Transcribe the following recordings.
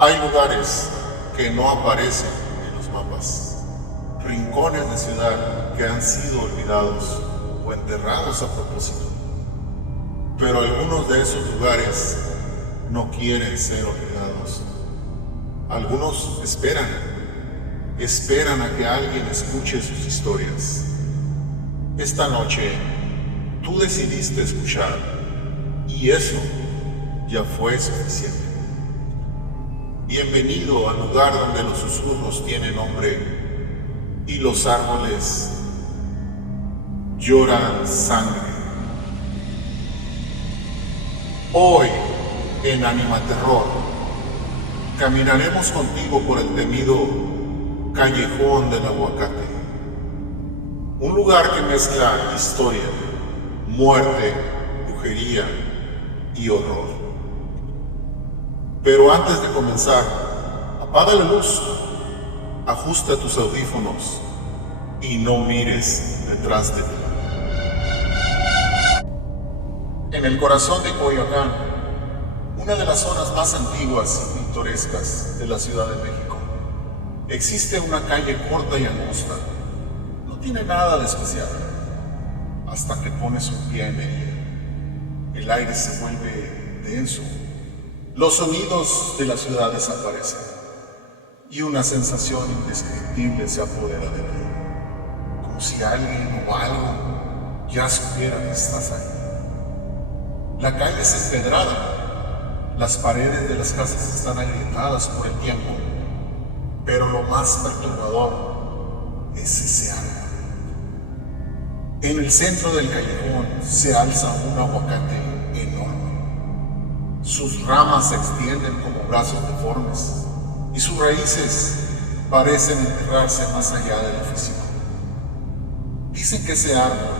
Hay lugares que no aparecen en los mapas, rincones de ciudad que han sido olvidados o enterrados a propósito. Pero algunos de esos lugares no quieren ser olvidados. Algunos esperan a que alguien escuche sus historias. Esta noche, tú decidiste escuchar, y eso ya fue suficiente. Bienvenido al lugar donde los susurros tienen nombre y los árboles lloran sangre. Hoy, en Animaterror, caminaremos contigo por el temido Callejón del Aguacate. Un lugar que mezcla historia, muerte, brujería y horror. Pero antes de comenzar, apaga la luz, ajusta tus audífonos y no mires detrás de ti. En el corazón de Coyoacán, una de las zonas más antiguas y pintorescas de la Ciudad de México, existe una calle corta y angosta. No tiene nada de especial, hasta que pones un pie en ella. El aire se vuelve denso. Los sonidos de la ciudad desaparecen y una sensación indescriptible se apodera de ti, como si alguien o algo ya supiera que estás ahí. La calle es empedrada, las paredes de las casas están agrietadas por el tiempo, pero lo más perturbador es ese árbol. En el centro del callejón se alza un aguacate enorme. Sus ramas se extienden como brazos deformes y sus raíces parecen enterrarse más allá de lo físico. Dicen que ese árbol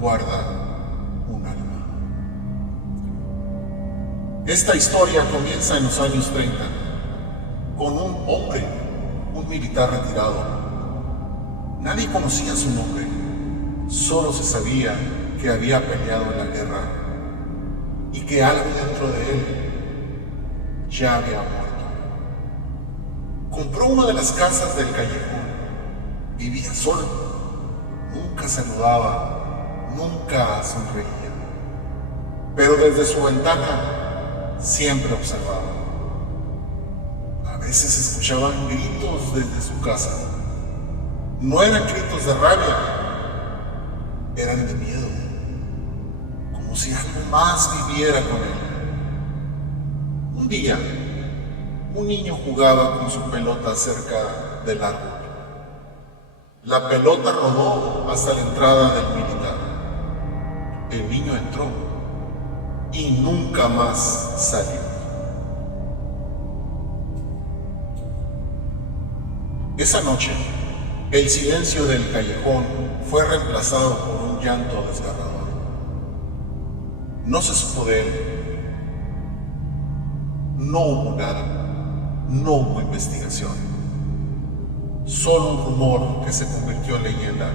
guarda un alma. Esta historia comienza en los años 30 con un hombre, un militar retirado. Nadie conocía su nombre, solo se sabía que había peleado en la guerra y que algo dentro de él ya había muerto. Compró una de las casas del callejón. Vivía solo. Nunca saludaba, nunca sonreía. Pero desde su ventana siempre observaba. A veces escuchaban gritos desde su casa. No eran gritos de rabia, eran de miedo. Como si algo más viviera con él. Un día, un niño jugaba con su pelota cerca del árbol. La pelota rodó hasta la entrada del militar. El niño entró y nunca más salió. Esa noche, el silencio del callejón fue reemplazado por un llanto desgarrador. No se supo de él. No hubo nada. No hubo investigación. Solo un rumor que se convirtió en leyenda.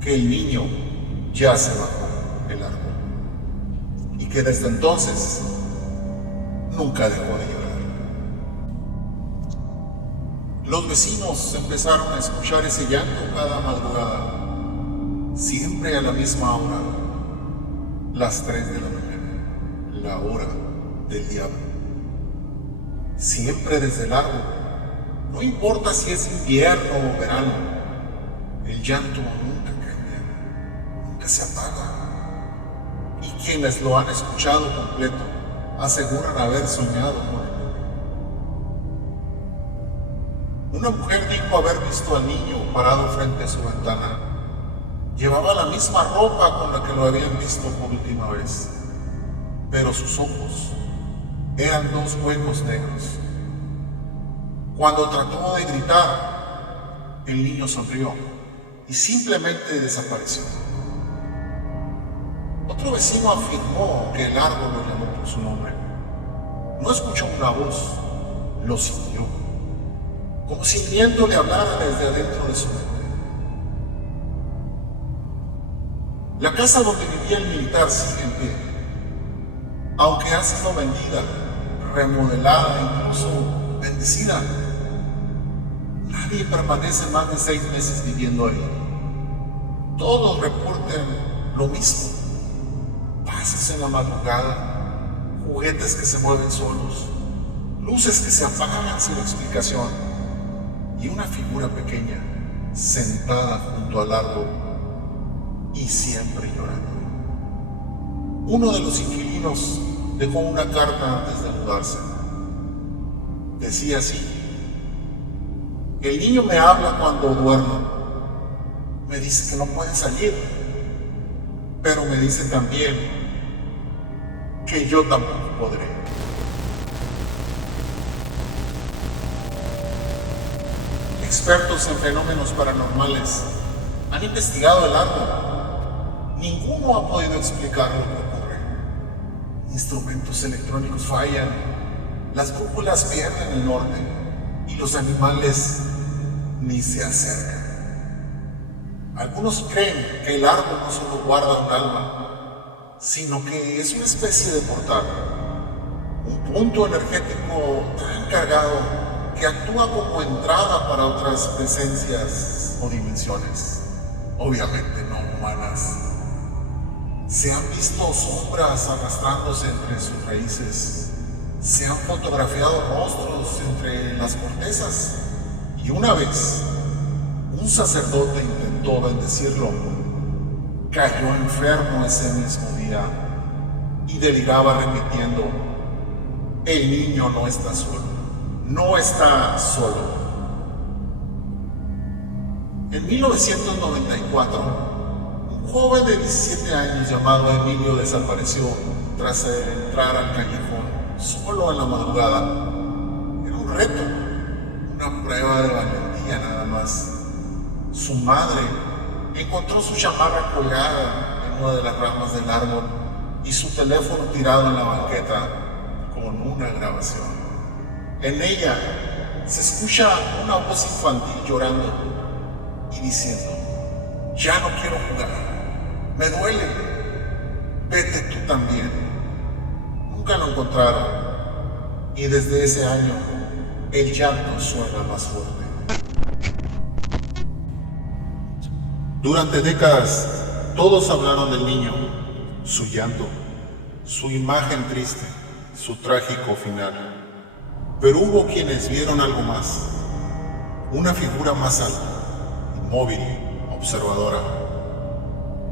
Que el niño ya se bajó del árbol. Y que desde entonces nunca dejó de llorar. Los vecinos empezaron a escuchar ese llanto cada madrugada. Siempre a la misma hora, las 3 de la mañana, la hora del diablo. Siempre desde el árbol, no importa si es invierno o verano, el llanto nunca cambia, nunca se apaga. Y quienes lo han escuchado completo aseguran haber soñado con él. Una mujer dijo haber visto al niño parado frente a su ventana. Llevaba la misma ropa con la que lo habían visto por última vez, pero sus ojos eran 2 huecos negros. Cuando trató de gritar, el niño sonrió y simplemente desapareció. Otro vecino afirmó que el árbol lo llamó por su nombre. No escuchó una voz, lo sintió, como si el viento le hablara desde adentro de su mente. La casa donde vivía el militar sigue en pie. aunque ha sido vendida, remodelada, incluso bendecida, nadie permanece más de 6 meses viviendo ahí. Todos reportan lo mismo: pases en la madrugada, juguetes que se mueven solos, luces que se apagan sin explicación y una figura pequeña sentada junto al árbol y siempre llorando. Uno de los inquilinos dejó una carta antes de mudarse. Decía así: el niño me habla cuando duermo, me dice que no puede salir, pero me dice también que yo tampoco podré. Expertos en fenómenos paranormales han investigado el árbol. Ninguno ha podido explicar lo que ocurre. Instrumentos electrónicos fallan, las brújulas pierden el norte y los animales ni se acercan. Algunos creen que el árbol no solo guarda un alma, sino que es una especie de portal, un punto energético tan cargado que actúa como entrada para otras presencias o dimensiones, obviamente no humanas. Se han visto sombras arrastrándose entre sus raíces, se han fotografiado rostros entre las cortezas, y una vez un sacerdote intentó bendecirlo. Cayó enfermo ese mismo día y deliraba repitiendo: el niño no está solo, no está solo. En 1994, un joven de 17 años llamado Emilio desapareció tras entrar al callejón solo en la madrugada. Era un reto, una prueba de valentía nada más. Su madre encontró su chamarra colgada en una de las ramas del árbol y su teléfono tirado en la banqueta con una grabación. En ella se escucha una voz infantil llorando y diciendo: ya no quiero jugar, me duele, vete tú también. Nunca lo encontraron y desde ese año el llanto suena más fuerte. Durante décadas todos hablaron del niño, su llanto, su imagen triste, su trágico final. Pero hubo quienes vieron algo más, una figura más alta, inmóvil, observadora.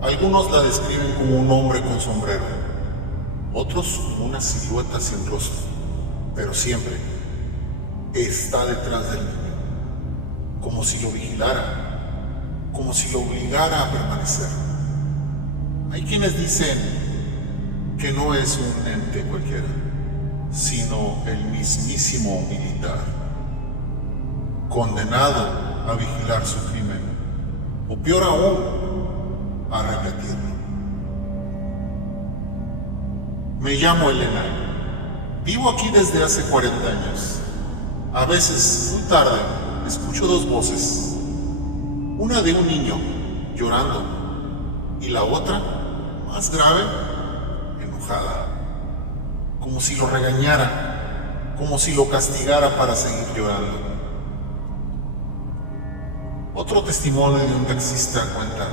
Algunos la describen como un hombre con sombrero, otros como una silueta sin rostro, pero siempre está detrás del niño, como si lo vigilara, como si lo obligara a permanecer. Hay quienes dicen que no es un ente cualquiera, sino el mismísimo militar, condenado a vigilar su crimen, o peor aún, a repetirlo. Me llamo Elena, vivo aquí desde hace 40 años. A veces, muy tarde, escucho 2 voces. Una de un niño llorando y la otra, más grave, enojada, como si lo regañara, como si lo castigara para seguir llorando. Otro testimonio de un taxista cuenta: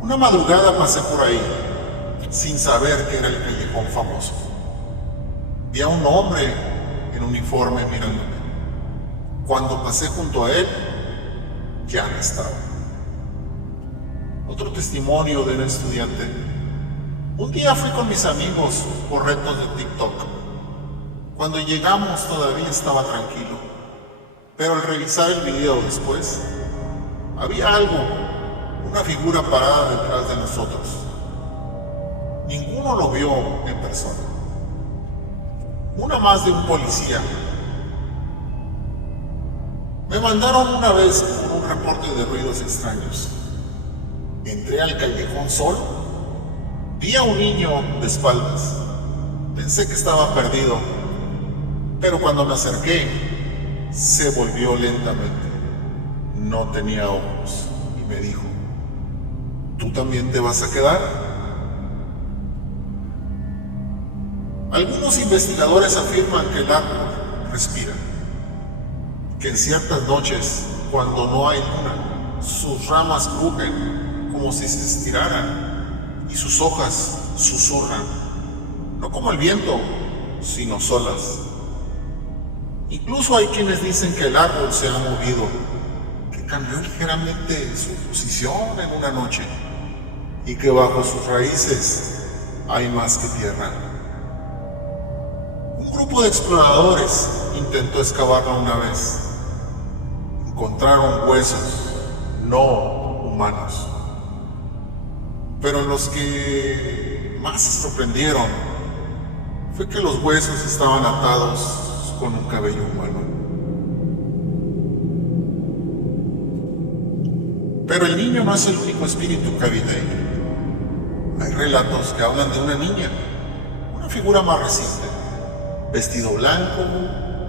una madrugada pasé por ahí sin saber que era el callejón famoso. Vi a un hombre en uniforme mirándome. Cuando pasé junto a él, ya no estaba. Otro testimonio de un estudiante: un día fui con mis amigos por retos de TikTok. Cuando llegamos todavía estaba tranquilo, pero al revisar el video después, había algo, una figura parada detrás de nosotros. Ninguno lo vio en persona. Una más de un policía. Me mandaron una vez por un reporte de ruidos extraños. Entré al callejón solo. Vi a un niño de espaldas. Pensé que estaba perdido, pero cuando me acerqué, se volvió lentamente. No tenía ojos y me dijo: ¿tú también te vas a quedar? Algunos investigadores afirman que el árbol respira, que en ciertas noches, cuando no hay luna, sus ramas crujen como si se estiraran y sus hojas susurran, no como el viento, sino solas. Incluso hay quienes dicen que el árbol se ha movido, que cambió ligeramente su posición en una noche y que bajo sus raíces hay más que tierra. Un grupo de exploradores intentó excavarlo una vez. Encontraron huesos no humanos, pero los que más se sorprendieron fue que los huesos estaban atados con un cabello humano. Pero el niño no es el único espíritu que habita ahí. Hay relatos que hablan de una niña, una figura más reciente, vestido blanco,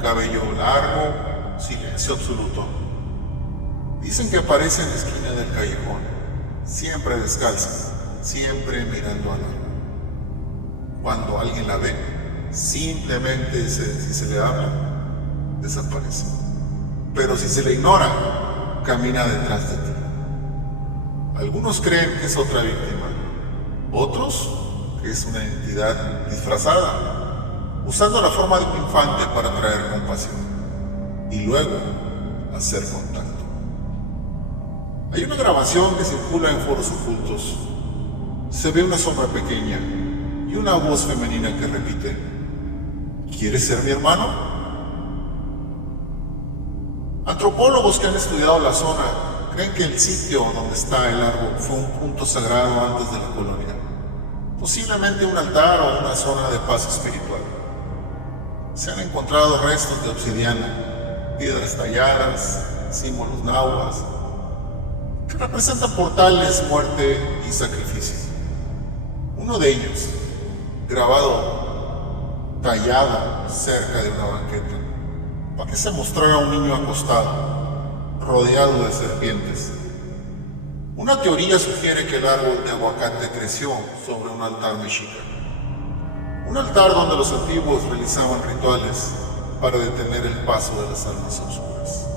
cabello largo, silencio absoluto. Dicen que aparece en la esquina del callejón, siempre descalza, siempre mirando al árbol. Cuando alguien la ve, simplemente si se le habla, desaparece. Pero si se le ignora, camina detrás de ti. Algunos creen que es otra víctima, otros que es una entidad disfrazada, usando la forma de un infante para traer compasión y luego hacer contacto. Hay una grabación que circula en foros ocultos. Se ve una sombra pequeña y una voz femenina que repite: ¿quieres ser mi hermano? Antropólogos que han estudiado la zona creen que el sitio donde está el árbol fue un punto sagrado antes de la colonia, posiblemente un altar o una zona de paz espiritual. Se han encontrado restos de obsidiana, piedras talladas, símbolos náhuatl, que representan portales, muerte y sacrificio. Uno de ellos, grabado, tallado cerca de una banqueta, parece mostrar a un niño acostado, rodeado de serpientes. Una teoría sugiere que el árbol de aguacate creció sobre un altar mexica, un altar donde los antiguos realizaban rituales para detener el paso de las almas oscuras.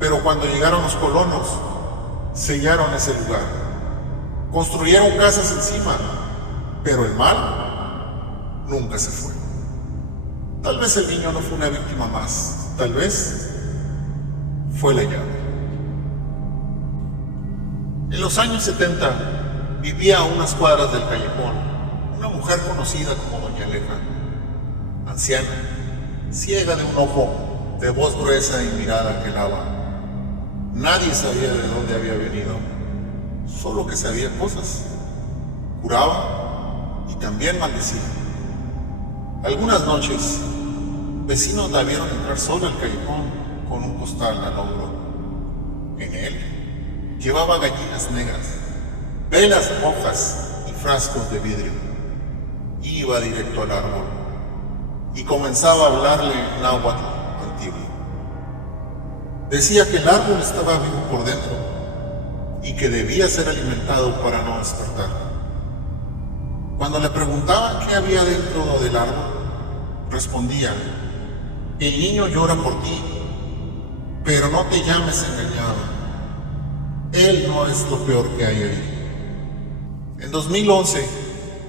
Pero cuando llegaron los colonos, sellaron ese lugar, construyeron casas encima, pero el mal nunca se fue. Tal vez el niño no fue una víctima más, tal vez fue la llave. En los años 70 vivía a unas cuadras del callejón una mujer conocida como Doña Aleja, anciana, ciega de un ojo, de voz gruesa y mirada que lava. Nadie sabía de dónde había venido, solo que sabía cosas. Curaba y también maldecía. Algunas noches, vecinos la vieron entrar sola al callejón con un costal al hombro. En él llevaba gallinas negras, velas rojas y frascos de vidrio. Iba directo al árbol y comenzaba a hablarle en náhuatl antiguo. Decía que el árbol estaba vivo por dentro y que debía ser alimentado para no despertar. Cuando le preguntaban qué había dentro del árbol, respondía: el niño llora por ti, pero no te llames engañado. Él no es lo peor que hay ahí. En 2011,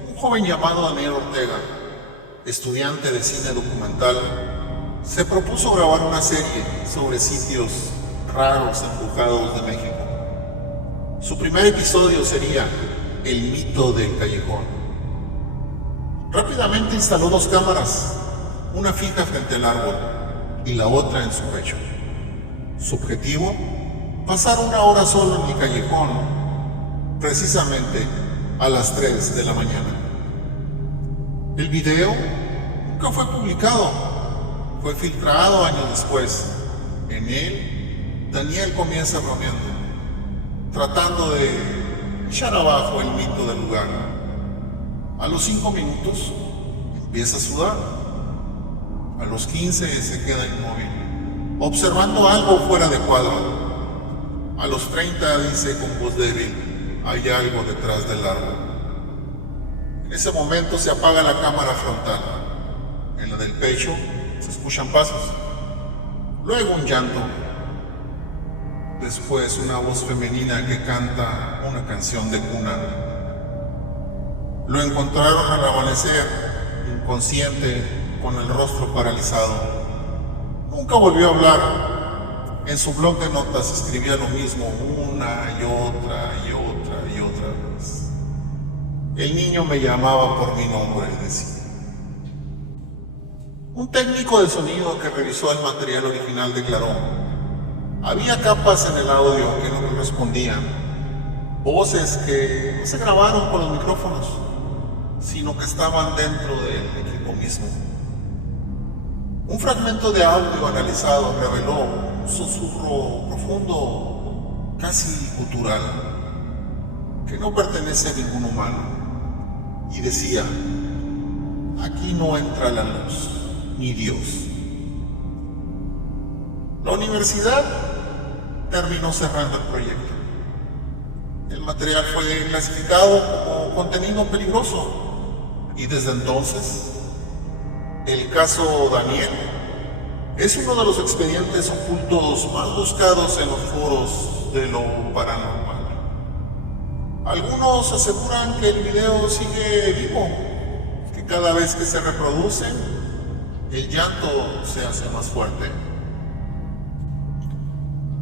un joven llamado Daniel Ortega, estudiante de cine documental, se propuso grabar una serie sobre sitios raros embrujados de México. Su primer episodio sería El mito del callejón. Rápidamente instaló 2 cámaras, una fija frente al árbol y la otra en su pecho. Su objetivo: pasar 1 hora solo en el callejón, precisamente a las 3 de la mañana. El video nunca fue publicado, fue filtrado años después. En él, Daniel comienza bromeando, tratando de echar abajo el mito del lugar. A los 5 minutos empieza a sudar. A los 15 se queda inmóvil, observando algo fuera de cuadro. A los 30 dice con voz débil: hay algo detrás del árbol. En ese momento se apaga la cámara frontal. En la del pecho se escuchan pasos. Luego un llanto. Después una voz femenina que canta una canción de cuna. Lo encontraron al amanecer, inconsciente, con el rostro paralizado. Nunca volvió a hablar. En su blog de notas escribía lo mismo una y otra y otra y otra vez. El niño me llamaba por mi nombre, decía. Un técnico de sonido que revisó el material original declaró: había capas en el audio que no correspondían, voces que no se grabaron con los micrófonos, sino que estaban dentro del equipo mismo. Un fragmento de audio analizado reveló un susurro profundo, casi gutural, que no pertenece a ningún humano, y decía: aquí no entra la luz, ni Dios. La universidad terminó cerrando el proyecto. El material fue clasificado como contenido peligroso y desde entonces el caso Daniel es uno de los expedientes ocultos más buscados en los foros de lo paranormal. Algunos aseguran que el video sigue vivo, que cada vez que se reproduce, el llanto se hace más fuerte.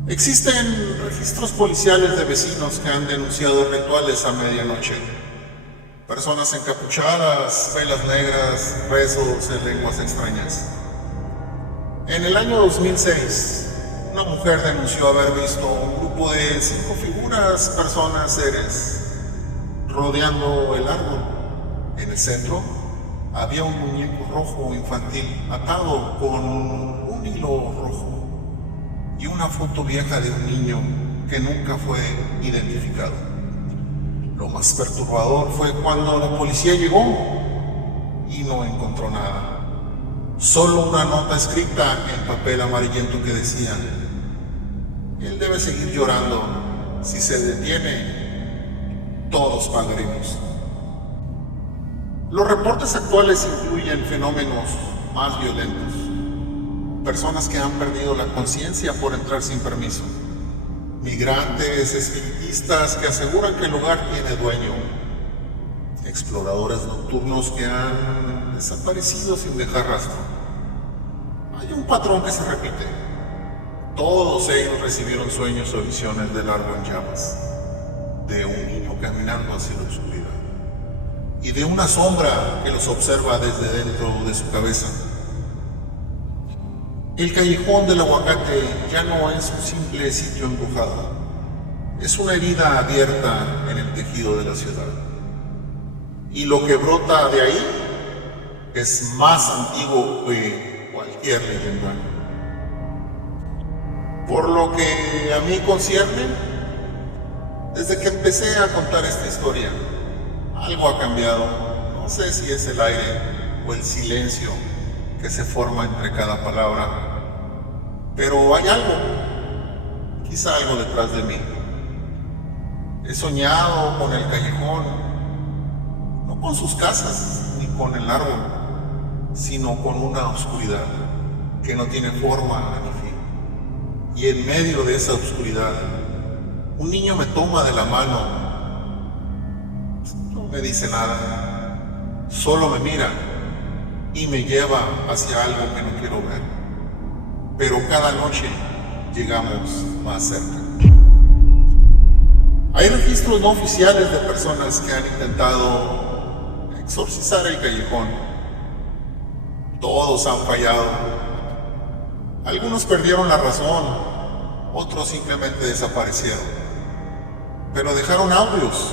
Existen registros policiales de vecinos que han denunciado rituales a medianoche. Personas encapuchadas, velas negras, rezos en lenguas extrañas. En el año 2006, una mujer denunció haber visto un grupo de 5 figuras, personas, seres, rodeando el árbol. En el centro había un muñeco rojo infantil atado con un hilo rojo y una foto vieja de un niño que nunca fue identificado. Lo más perturbador fue cuando la policía llegó y no encontró nada. Solo una nota escrita en papel amarillento que decía: él debe seguir llorando. Si se detiene, todos pagaremos. Los reportes actuales incluyen fenómenos más violentos. Personas que han perdido la conciencia por entrar sin permiso. Migrantes espiritistas que aseguran que el lugar tiene dueño. Exploradores nocturnos que han desaparecido sin dejar rastro. Hay un patrón que se repite. Todos ellos recibieron sueños o visiones del árbol en llamas, de un niño caminando hacia la oscuridad y de una sombra que los observa desde dentro de su cabeza. El callejón del aguacate ya no es un simple sitio embrujado, es una herida abierta en el tejido de la ciudad. Y lo que brota de ahí es más antiguo que cualquier leyenda. Por lo que a mí concierne, desde que empecé a contar esta historia, algo ha cambiado. No sé si es el aire o el silencio que se forma entre cada palabra, pero hay algo, quizá algo detrás de mí. He soñado con el callejón, no con sus casas ni con el árbol, sino con una oscuridad que no tiene forma ni fin. Y en medio de esa oscuridad, un niño me toma de la mano, no me dice nada, solo me mira y me lleva hacia algo que no quiero ver. Pero cada noche llegamos más cerca. Hay registros no oficiales de personas que han intentado exorcizar el callejón. Todos han fallado. Algunos perdieron la razón, otros simplemente desaparecieron. Pero dejaron audios,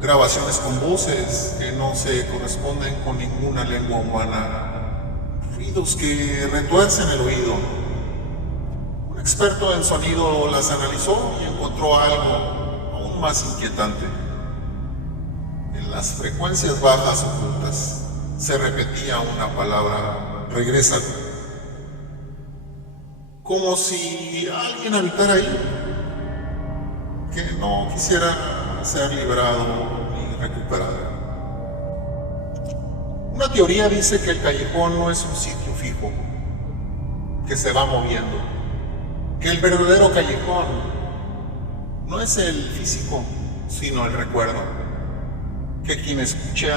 grabaciones con voces que no se corresponden con ninguna lengua humana, ruidos que retuercen el oído. Un experto en sonido las analizó y encontró algo aún más inquietante. En las frecuencias bajas ocultas se repetía una palabra: regresa. Como si alguien habitara ahí, que no quisiera ser librado ni recuperado. teoría dice que el callejón no es un sitio fijo, que se va moviendo, que el verdadero callejón no es el físico, sino el recuerdo, que quien escucha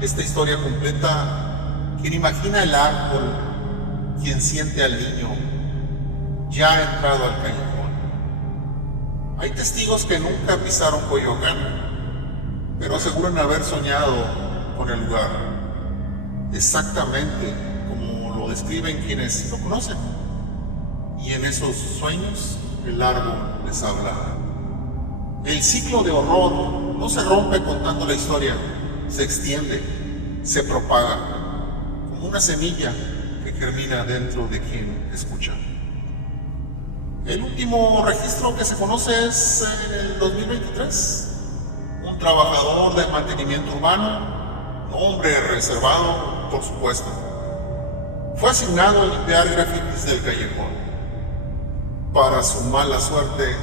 esta historia completa, quien imagina el árbol, quien siente al niño, ya ha entrado al callejón. Hay testigos que nunca pisaron Coyoacán, pero aseguran haber soñado con el lugar, exactamente como lo describen quienes lo conocen. Y en esos sueños el árbol les habla. El ciclo de horror no se rompe contando la historia, se extiende, se propaga, como una semilla que germina dentro de quien escucha. El último registro que se conoce es en el 2023. Un trabajador de mantenimiento urbano, hombre reservado, por supuesto, fue asignado a limpiar grafitis del callejón. Para su mala suerte,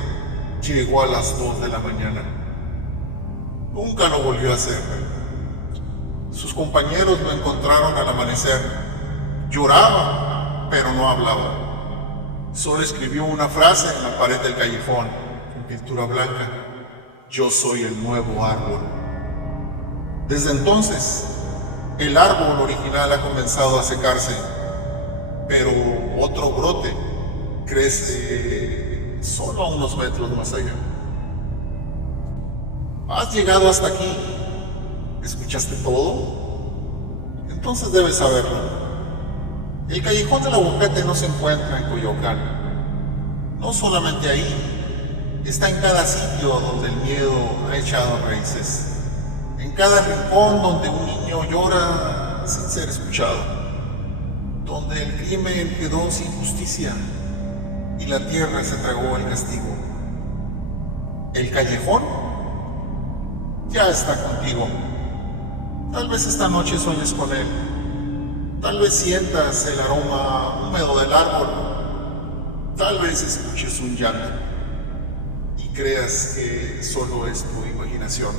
llegó a las 2 de la mañana. Nunca lo volvió a hacer. Sus compañeros lo encontraron al amanecer. Lloraba, pero no hablaba. Solo escribió una frase en la pared del callejón, en pintura blanca: yo soy el nuevo árbol. Desde entonces, el árbol original ha comenzado a secarse, pero otro brote crece solo a unos metros más allá. ¿Has llegado hasta aquí? ¿Escuchaste todo? Entonces debes saberlo. El callejón del aguacate no se encuentra en Coyoacán. No solamente ahí, está en cada sitio donde el miedo ha echado raíces. En cada rincón donde un niño llora sin ser escuchado. Donde el crimen quedó sin justicia y la tierra se tragó el castigo. El callejón ya está contigo. Tal vez esta noche sueñes con él. Tal vez sientas el aroma húmedo del árbol. Tal vez escuches un llanto y creas que solo es tu imaginación.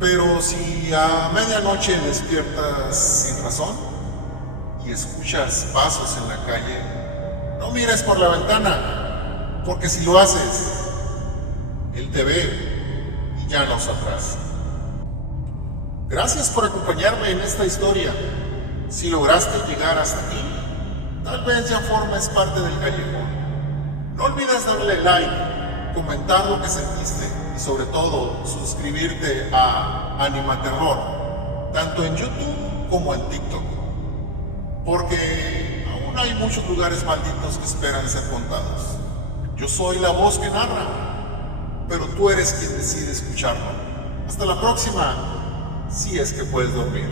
Pero si a medianoche despiertas sin razón y escuchas pasos en la calle, no mires por la ventana, porque si lo haces, él te ve y ya no sabrás. Gracias por acompañarme en esta historia. Si lograste llegar hasta aquí, tal vez ya formes parte del callejón. No olvides darle like, comentar lo que sentiste y sobre todo suscribirte a Animaterror, tanto en YouTube como en TikTok. Porque aún hay muchos lugares malditos que esperan ser contados. Yo soy la voz que narra, pero tú eres quien decide escucharlo. Hasta la próxima. Si es que puedes dormir.